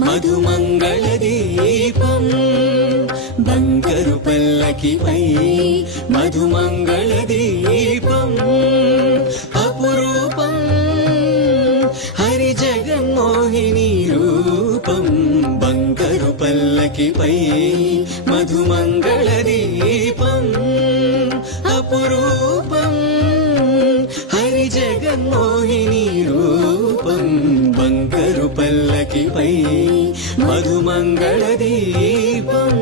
మధుమంగళ దీపం బంగారు పల్లకిపై మధుమంగళ దీపం అపురూపం హరి జగన్మోహిని రూపం బంగారు పల్లకిపై మధుమంగళ దీపం అపురూపం హరి జగన్మోహిని రూపం బంగారు పల్లకిపై మధుమంగళ దీపం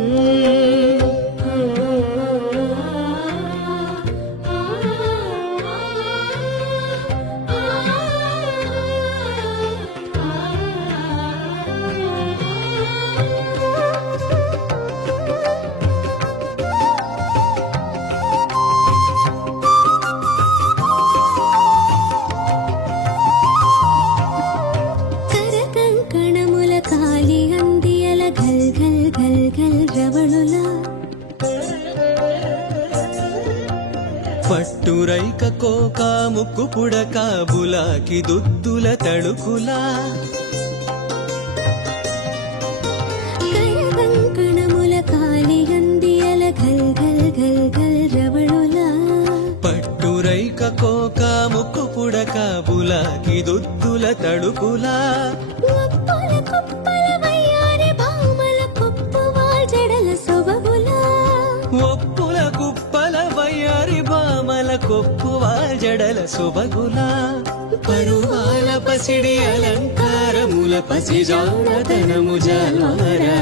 పట్టురైక కోక ముక్కు పుడక బులాకి దుద్దుల తడుకులా కంకణముల కాలి అందియల ఘల్ ఘల్ ఘల్ ఘల్ రవళులా పట్టురైక కోక ముక్కు పుడక బులాకి దుద్దుల తడుకులా ఒప్పుల కుప్పల వయ్యారి భామల కుప్పువాల్ జడల సొబగులా ఒప్పుల కుప్పల వయ్యారి భామల కొప్పువాల్ జడల సొబగులా పరువాల పసిడి అలంకారముల పసిజాడతనము జల్వరా